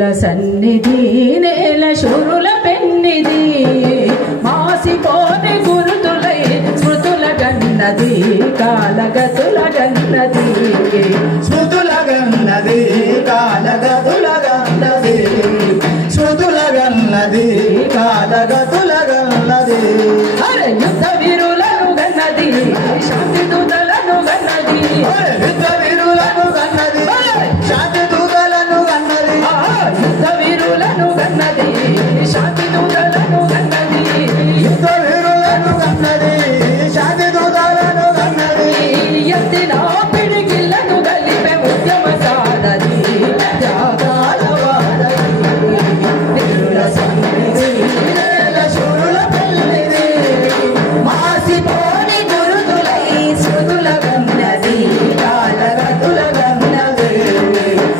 విప్రుల సన్నిధి నేల శూరుల పెన్నిది మాసిపోని గురుతులై స్మృతుల గన్నది కాలగతుల గన్నది స్మృతుల గన్నది కాలగతుల గన్నది స్మృతుల గన్నది కాలగతుల గన్నది యుద్ధ వీరులను గన్నది శాంతి దూతలను గన్నది యుద్ధ వీరులను గన్నది శాంతి దూతలను గన్నది యుద్ధ వీరులను గన్నది శాంతి దూతలను గన్నది యుద్ధ వీరులను గన్నది శాంతి దూతలను గన్నది ఎత్తిన పిడికిళ్లను గలిపే ఉద్యమ సాధది త్యాగాల వాడది విప్రుల సన్నిధి నేల శూరుల పెన్నిది మాసిపోని గురుతులై స్మృతుల గన్నది కాలగతుల గన్నది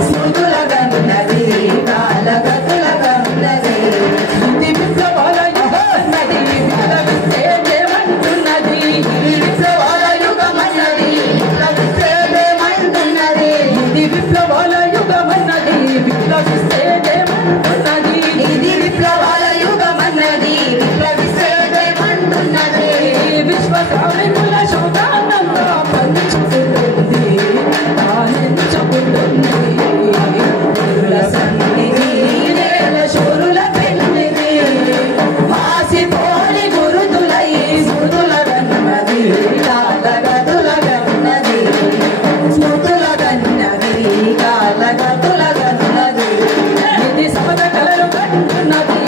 స్మృతుల గన్నది కాలగతుల గన్నది విప్లవాల యుగమన్నది విప్లవిస్తే దేమంటున్నది విప్లవాల యుగమన్నది విప్లవిస్తే దేమంటున్నది ఇది విప్లవాల యుగమన్నది విప్లవిస్తే దేమంటున్నది ఇది విప్లవాల యుగమన్నది విప్లవిస్తే దేమంటున్నది విశ్వకామికుల శోధానంగా పంచుకుంటుంది ఆనందించుకుంటుంది విప్రుల సన్నిధి నేల శూరుల పెన్నిది మాసిపోని గురుతులై స్మృతుల గన్నది కాలగతుల గన్నది స్మృతుల గన్నది కాలగతుల గన్నది ఇది సమత కలలు కట్టున్నది